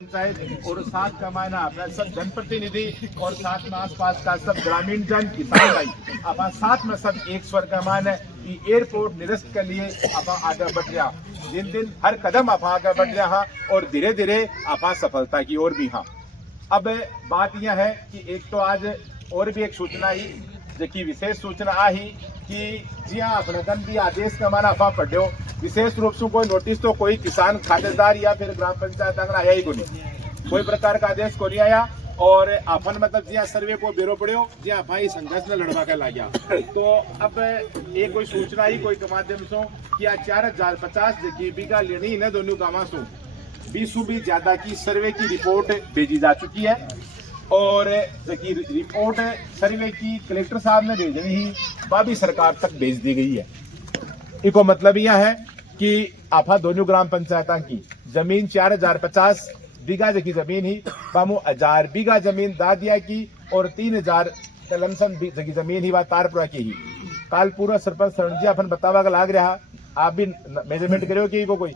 पंचायत और साथ का मायना अपना सब जनप्रतिनिधि और साथ में आसपास का सब ग्रामीण जन किसान भाई अब साथ में सब एक स्वर का मान है कि एयरपोर्ट निरस्त के लिए आप आगे बढ़ रहा दिन दिन हर कदम आप आगे बढ़ रहा और धीरे धीरे आप सफलता की ओर भी हाँ। अब बात यह है कि एक तो आज और भी एक सूचना ही जो विशेष सूचना आई कि जी हाँ अपना भी आदेश का माना अफा पढ़ो विशेष रूप से कोई नोटिस तो कोई किसान खातेदार या फिर ग्राम पंचायत आया ही कोई प्रकार का आदेश को नहीं आया और अपन मतलब जी सर्वे को बेरो पड़ो जी भाई संघर्ष में लड़वा के ला गया। तो अब ये कोई सूचना ही कोई के माध्यम से कि 4050 बीघा लेनी इन दोनों गाँव से 20 भी ज्यादा की सर्वे की रिपोर्ट भेजी जा चुकी है और रिपोर्ट सर्वे की कलेक्टर साहब ने भेजनी ही वह भी सरकार तक भेज दी गई है। इसको मतलब यह है कि आपा दोनों ग्राम पंचायतों की जमीन 4050 बीघा की जमीन ही बामू 1000 बीघा जमीन दादिया की और 3000 लमसम की जमीन ही वह तारपुरा की ही काल पूरा सरपंच सरणजी अपन बतावा का लाग रहा आप भी मेजरमेंट करो कि कोई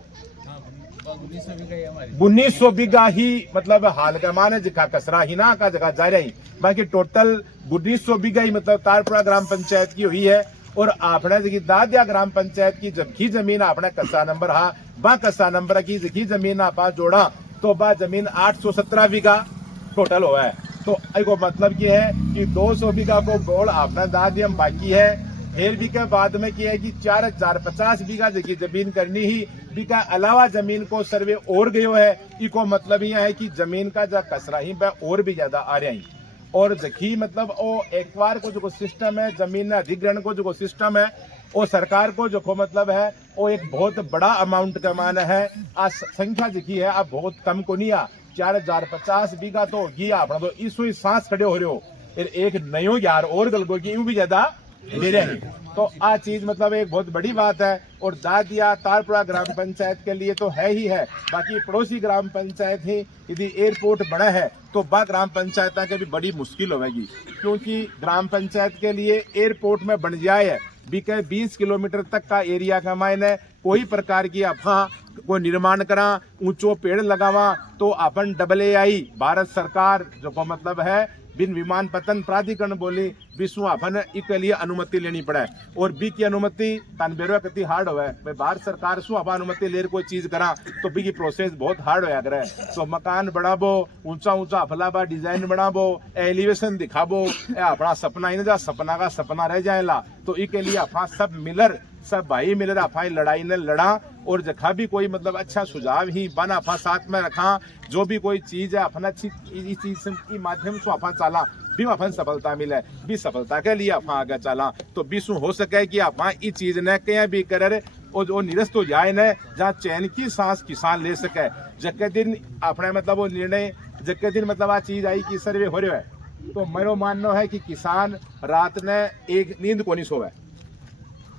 1900 बीघा ही मतलब हाल का मान है जिका कसरा ही ना का जगह जा रही बाकी टोटल 1900 बीघा ही मतलब तारपुरा ग्राम पंचायत की हुई है और आपने जी दादिया ग्राम पंचायत की जबकि जमीन आपने कस्सा नंबर हा बा कस्सा नंबर की जबकि जमीन आप जोड़ा तो बा जमीन 817 बीघा टोटल हुआ है। तो एक मतलब ये है कि 200 बीघा को बोल आपने दादियम बाकी है फिर भी के बाद में किया है कि 4050 बीघा की जमीन करनी ही बीघा अलावा जमीन को सर्वे और गयो है। इको मतलब यह है कि जमीन का जो कसरा ही और भी ज्यादा आ रहा है और जखी मतलब वो एक बार को जो सिस्टम है जमीन अधिग्रहण को जो सिस्टम है वो सरकार को जो मतलब है वो एक बहुत बड़ा अमाउंट का मान है। आज संख्या जखी है अब बहुत कम को नहीं आ 4050 बीघा तो होगी अपना तो इसो सांस खड़े हो रहे हो एक नयो यार और गल की यूं भी ज्यादा ले रहे हैं। तो आ चीज मतलब एक बहुत बड़ी बात है और दादिया तारपुरा ग्राम पंचायत के लिए तो है ही है बाकी पड़ोसी ग्राम पंचायत ही यदि एयरपोर्ट बड़ा है तो बा ग्राम पंचायत के भी बड़ी मुश्किल होगी क्योंकि ग्राम पंचायत के लिए एयरपोर्ट में बन जाए है बीके 20 किलोमीटर तक का एरिया का मायने कोई प्रकार की अफवाह को निर्माण करा ऊंचो पेड़ लगावा तो अपन AAI भारत सरकार जो मतलब है बिन विमान पतन प्राधिकरण बोली विश्व अपन इसके लिए अनुमति लेनी पड़े और बी की अनुमति तानबेरवा कति हार्ड हो है भारत सरकार शू आप अनुमति ले कोई चीज करा तो बी की प्रोसेस बहुत हार्ड होया करे। तो मकान बढ़ाबो ऊंचा ऊंचा फलाबा डिजाइन बनाबो एलिवेशन दिखाबो अपना सपना ही ना सपना का सपना रह जाएला। तो इसके लिए अपना सब भाई मिलर अफा लड़ाई ने लड़ा और जखा भी कोई मतलब अच्छा सुझाव ही बन अफा साथ में रखा जो भी कोई चीज है अपना अच्छी चीज के माध्यम से अफा चला भी अपन सफलता मिले भी सफलता के लिए अफा आगे चला तो बीसू हो सके कि अफा इस चीज ने कहीं भी करे और जो निरस्त हो जाए न जहाँ चैन की सांस किसान ले सके जके दिन अपने मतलब वो निर्णय जके दिन मतलब आ चीज आई कि सर्वे हो रहा है तो मेरा मानना है कि किसान रात ने एक नींद को नहीं सोवे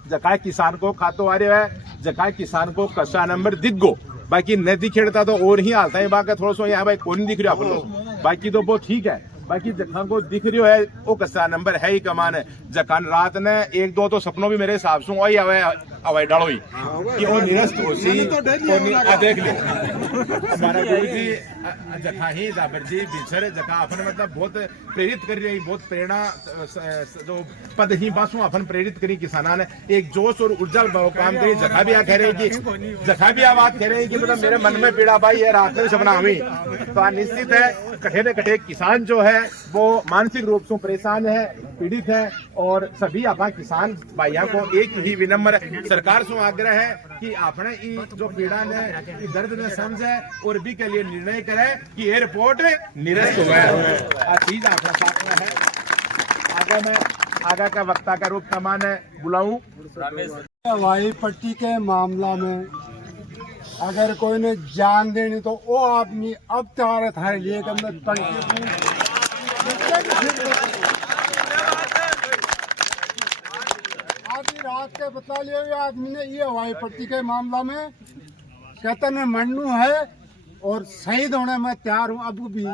जका किसान को खातो आ रहा है जका किसान को कसा नंबर दिख गो बाकी न दिखेड़ता तो और ही हालता है बाकी थोड़ा सा यहाँ भाई कौन दिख रहा अपन बाकी तो वो ठीक है बाकी जखा को दिख रही है वो कसा नंबर है ही कमान है जखान रात ने एक दो तो सपनों भी मेरे हिसाब से वही हवाई डालो ही कि वो निरस्त हो सी देख ले हमारा गुरु जी जखा ही जाबर जी बिछर जखा अपन मतलब बहुत प्रेरित कर रही बहुत प्रेरणा जो पद ही बासु अपन प्रेरित करी किसाना ने एक जोश और ऊर्जा काम करी जखा भी कह रहे कि जखा भी बात कह रहे हैं कि मतलब मेरे मन में पीड़ा भाई है रात में सपना हुई तो निश्चित है कठे न कठे किसान जो है वो मानसिक रूप से परेशान है पीड़ित है और सभी अपना किसान भाइयों को एक ही विनम्र सरकार से आग्रह है कि आपने जो पीड़ा ने दर्द ने समझे और भी के लिए निर्णय करे कि एयरपोर्ट निरस्त हो गया चीज अपना साथ में है। आगे का वक्ता का रूप कमान बुलाऊं हवाई पट्टी के मामला में अगर कोई ने जान देनी तो वो आदमी अब तैयार था लिए आधी रात के बता लिया हुए आदमी ने ये हवाई पट्टी के मामला में कहते में मरनू है और शहीद होने में तैयार हूँ अब भी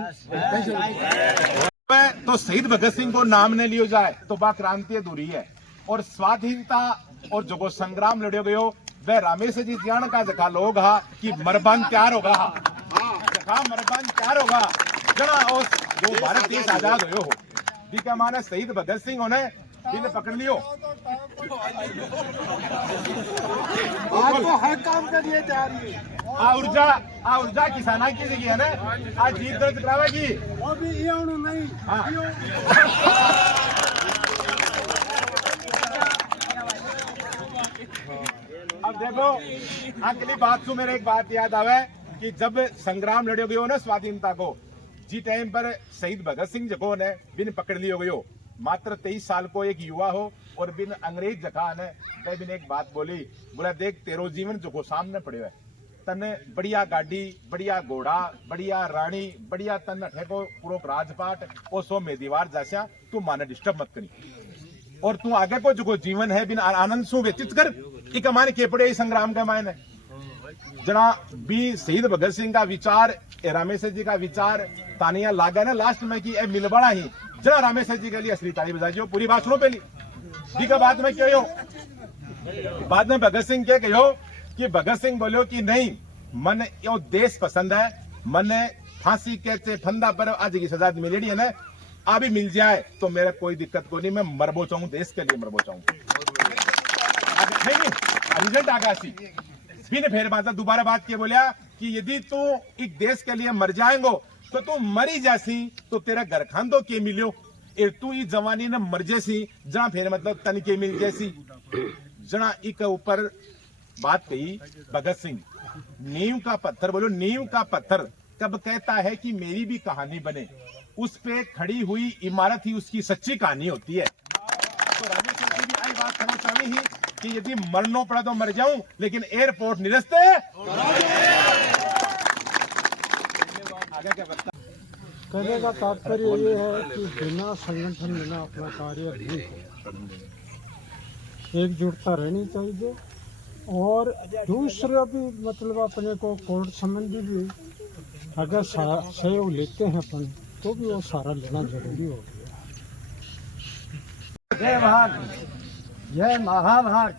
तो शहीद भगत सिंह को नाम ने लियो जाए तो बा क्रांति अधूरी है और स्वाधीनता और जो संग्राम लड़े गयो वह रामेश्वर जी जान का जगह लोग हा कि मरबन तैयार होगा खां मर्दान तैयार होगा जना उस जो भारत देश आजाद हो भी क्या माना शहीद भगत सिंह होने जिन्हें पकड़ लियो आज तो हर काम के लिए तैयारी है। आ ऊर्जा किसाना की जगह है ना आज जीत दर्ज करावेगी वो भी ये नहीं हाँ अब देखो अगली बात से मेरे एक बात याद आवे कि जब संग्राम लड़े गयो ना स्वाधीनता को जी टाइम पर शहीद भगत सिंह जको ने बिन पकड़ लियो गयो मात्र 23 साल को एक युवा हो और बिन अंग्रेज जखा ने बिन एक बात बोली बोला देख तेरो जीवन जो सामने पड़े है तने बढ़िया गाड़ी बढ़िया घोड़ा बढ़िया रानी बढ़िया तन अठे को पूरो राजपाट ओ सो में दीवार जैसा तू माने डिस्टर्ब मत करी और तू आगे को जो जीवन है बिन आनंद सु व्यतीत कर एक माने के पड़े संग्राम के मायने जना भी शहीद भगत सिंह का विचार रामेश्वर जी का विचार तानिया लागा ना लास्ट में कि मिलबड़ा ही जरा रामेश्वर जी के लिए असली ताली बजा पूरी बात सुनो पहली ठीक है बाद में क्यों बाद में भगत सिंह क्या कहो कि भगत सिंह बोलो कि नहीं मन यो देश पसंद है मन फांसी के फंदा पर आज की सजा मिलेगी है ना अभी मिल जाए तो मेरा कोई दिक्कत को नहीं मैं मरबो चाहूं देश के लिए मरबो चाहूं नहीं रिजल्ट आ गया फिर फिर बात दोबारा बात किया बोलिया कि यदि तू एक देश के लिए मर जाएंगो तो तू मरी जासी तो तेरा घर खानदो के मिलियो तू ई जवानी ने मर जैसी जना फिर मतलब तन के मिल जैसी जना एक ऊपर बात कही भगत सिंह नींव का पत्थर बोलो नींव का पत्थर कब कहता है कि मेरी भी कहानी बने उस पे खड़ी हुई इमारत ही उसकी सच्ची कहानी होती है तो रामेश्वर जी भी आई बात करना चाहती ही कि यदि मरना पड़ा तो मर जाऊं लेकिन एयरपोर्ट निरस्ते आगे क्या बता कहने का तात्पर्य ये है कि बिना संगठन बिना अपना कार्य नहीं हो एकजुटता रहनी चाहिए और दूसरा भी मतलब अपने को कोर्ट संबंधी भी अगर सहयोग लेते हैं अपन तो भी वो सारा लेना जरूरी हो गया। जय भारत जय महाभारत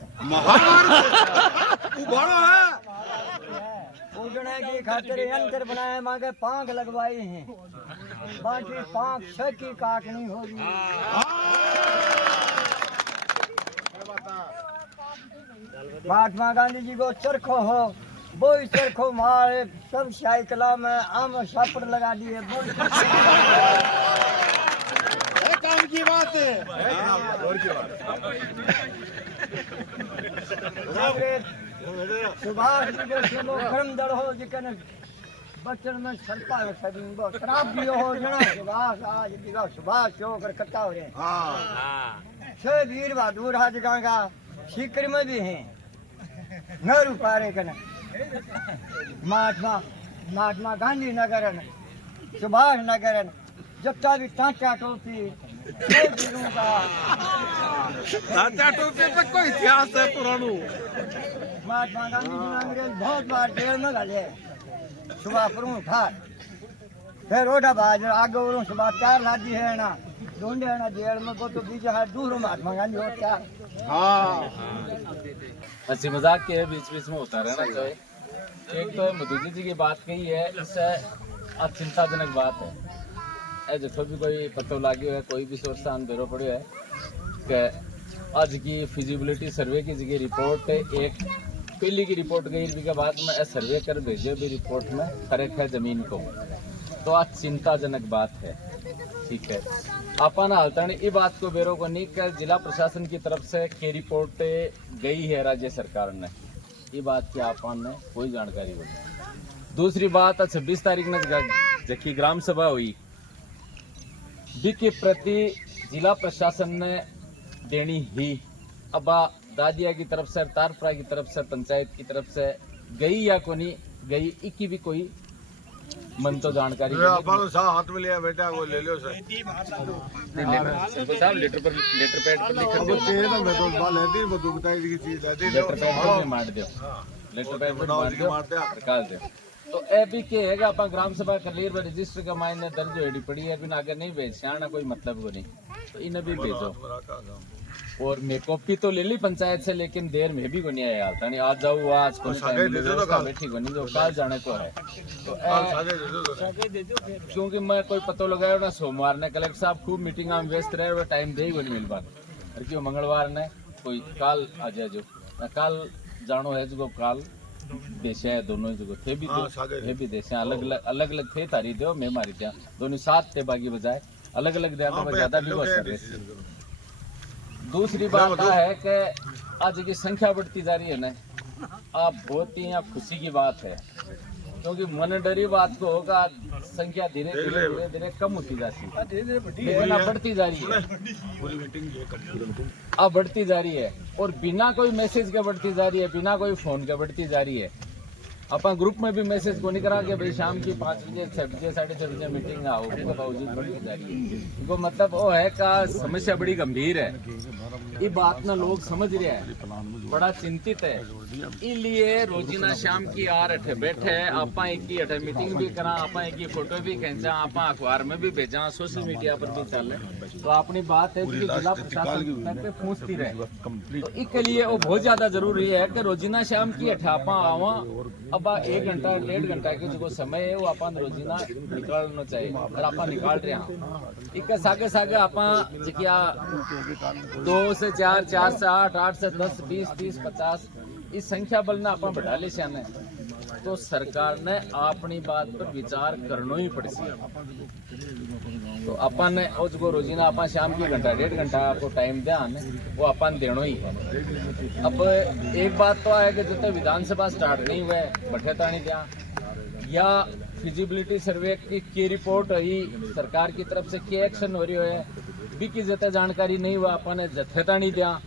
पूजने की खातिर यंत्र बनाए मांगे पांख लगवाए हैं बाकी पांख से की काटनी होगी महात्मा गांधी जी को चरखो हो वो ही चरखो मारे सब साइकिला में आम सापड़ लगा दिए काम की बात है सुभाष जी के सुनो गर्म दड़ हो जिकन बचन में सरपा शराब भी हो जना सुभाष आज दिगा सुभाष होकर कट्टा हो रहे छह वीर बहादुर आज का सीकर में भी हैं नरू पारे कन महात्मा गांधी नगर सुभाष नगर जब भी टाटा टोपी टाटा टोपी तक कोई इतिहास है पुरानो महात्मा गांधी जी ने अंग्रेज बहुत बार जेल में डाले सुबह पर खार फिर रोटा बाज आगे और सुबह चार लादी है ना ढूंढे है ना जेल में वो तो बीच हाथ दूर महात्मा गांधी हो क्या हंसी मजाक के बीच बीच में होता रहना चाहिए एक तो मधुजी जी की बात कही है इससे चिंताजनक बात है जो भी कोई पतो लागो है कोई भी सोर्स अंधेरो पड़ो है कि आज की फिजिबिलिटी सर्वे की जगह रिपोर्ट एक पहली की रिपोर्ट गई के बाद में सर्वे कर भेजे भी रिपोर्ट में फर्क है जमीन को तो आज चिंताजनक बात है ठीक है अपन हालतन ये बात को बेरो को नहीं कि जिला प्रशासन की तरफ से के रिपोर्ट गई है राज्य सरकार ने ये बात की अपन ने कोई जानकारी बोली दूसरी बात 26 तारीख में जबकि ग्राम सभा हुई बी के प्रति जिला प्रशासन ने देनी ही अब दादिया की तरफ से तारपुरा की तरफ से पंचायत की तरफ से गई या को नहीं गई इकी भी कोई मन तो जानकारी हाथ में लिया बेटा वो ले लो सर साहब लेटर पैड पर लिख दो लेटर पैड पर मार दो लेटर पैड पर मार दो निकाल दो तो ए भी के है अपन ग्राम सभा कलेर में रजिस्टर का मायने दर्ज होड़ी पड़ी है बिना आगे नहीं भेज ना कोई मतलब को नहीं तो इन्हें भी भेजो और मैं कॉपी तो ले ली पंचायत से, लेकिन देर में भी को नहीं आया हाल नहीं आज जाऊँ आज को बैठी को नहीं जो काल जाने को है। तो क्योंकि मैं कोई पता लगाया ना सोमवार ने कलेक्टर साहब खूब मीटिंग में व्यस्त रहे और टाइम दे ही को नहीं मिल पा और क्यों मंगलवार ने कोई काल आ जाए जो काल जानो है जो काल देशे है दोनों जो थे भी देशे अलग अलग थे तारी दो मैं मारी दिया दोनों साथ थे बाकी बजाय अलग अलग दिया तो ज्यादा भी हो सके। दूसरी बात है कि आज की संख्या बढ़ती जा रही है ना, आप बहुत ही यहाँ खुशी की बात है क्योंकि मन डरी बात को होगा संख्या धीरे धीरे कम होती जाती है लेकिन अब बढ़ती जा रही है, अब बढ़ती जा रही है और बिना कोई मैसेज के बढ़ती जा रही है, बिना कोई फोन के बढ़ती जा रही है। अपन ग्रुप में भी मैसेज को नहीं करा कि भाई शाम की 5 बजे 6 बजे 6:30 बजे मीटिंग आओ बावजूद बढ़ती जा रही है। इनको मतलब वो है का समस्या बड़ी गंभीर है, ये बात ना लोग समझ रहे हैं, बड़ा चिंतित है। इसलिए रोजीना शाम की यार अठे बैठे आप एक ही अठे मीटिंग भी करा, आप एक ही फोटो भी खींचा, आप अखबार में भी भेजा, सोशल मीडिया पर भी चल तो अपनी बात है कि जिला प्रशासन तक पे पहुंचती रहे। तो इसके लिए वो बहुत ज्यादा जरूरी है कि रोजीना शाम की अठे आप आवा अब 1 घंटा 1.5 घंटा के जो समय है वो अपन रोजीना निकालना चाहिए और अपन निकाल रहे हैं। एक सागे सागे अपन जिकिया 2 से 4 4 से 8 8 से 10 20 30 50 इस संख्या बल ने अपन बढ़ा ले शाने तो सरकार ने अपनी बात पर विचार करना ही पड़ेगा। तो अपन ने उसको रोजीना अपन शाम की घंटा 1.5 घंटा आपको टाइम ध्यान वो अपन देना ही है। अब एक बात तो है कि जब तक विधानसभा स्टार्ट नहीं हुए बैठे तानी दिया या फिजिबिलिटी सर्वे की रिपोर्ट हुई सरकार की तरफ से क्या एक्शन हो रही है भी की जते जानकारी नहीं हुआ अपन ने जत्था नहीं दिया।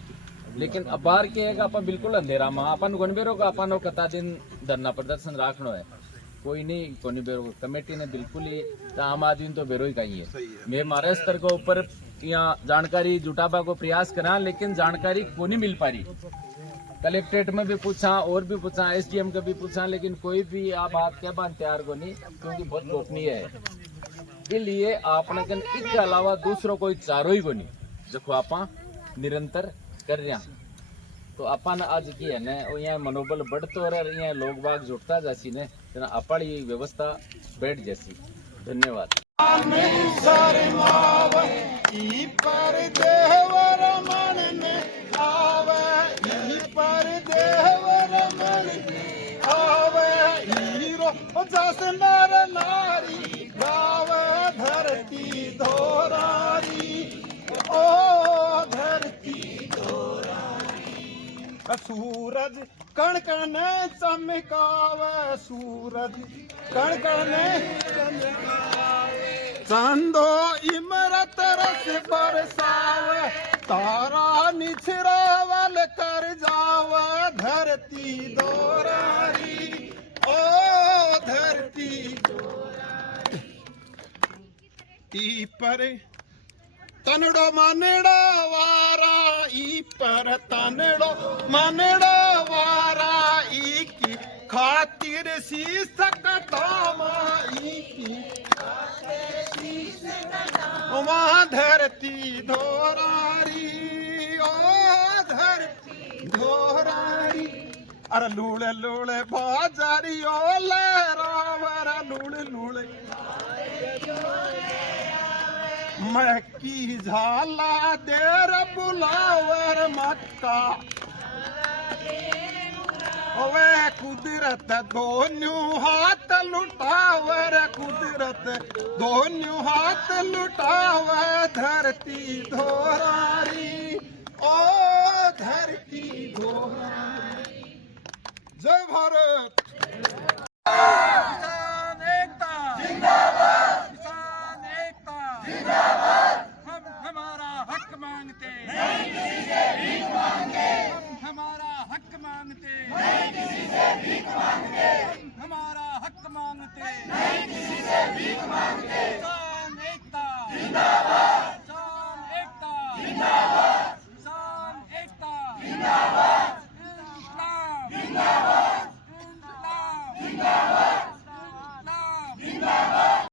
लेकिन अब बाहर के है अपन बिल्कुल अंधेरा में अपन गणबेरो का अपन कता दिन धरना प्रदर्शन रखना है कोई नहीं कोनी बेरो कमेटी ने बिल्कुल ही आम आदमी तो बेरो ही कही है। मैं हमारे स्तर को ऊपर यहाँ जानकारी जुटाबा को प्रयास करा लेकिन जानकारी को नहीं मिल पा रही। कलेक्ट्रेट में भी पूछा और भी पूछा SDM का भी पूछा लेकिन कोई भी आ बात क्या बात तैयार को नहीं क्योंकि बहुत गोपनीय है। इसलिए आपने इसके अलावा दूसरों कोई चारो ही को नहीं जो आप निरंतर कर रहे हैं। तो अपन आज की है ना यहाँ मनोबल बढ़तो और यहाँ लोग बाग जुटता जैसी ने अपन ये व्यवस्था बैठ जैसी। धन्यवाद। सूरज कण कण चमकावे सूरज कण कण चमकावे चांदो इमरत रस बरसावे तारा निछरावल कर जावे धरती दोरारी ओ धरती दोरारी ई पर तनड़ो मानड़ो वारा ई पर तनड़ो मानड़ो वारा ई की खातिर शीश कटामा ई की खातिर शीश कटामा धरती धोरारी ओ धरती धोरारी अरे लूले लूले बाजारी ओ लहरावर लूले लूले मक्की झाला देर बुलावर मक्का ओवे कुदरत दोनों हाथ लुटावर कुदरत दोनों हाथ लुटावर धरती धोरारी ओ धरती धोरारी। जय भारत। किसान एकता जिंदाबाद, किसान एकता जिंदाबाद। हम हमारा हक मांगते नहीं किसी से भीख मांगते।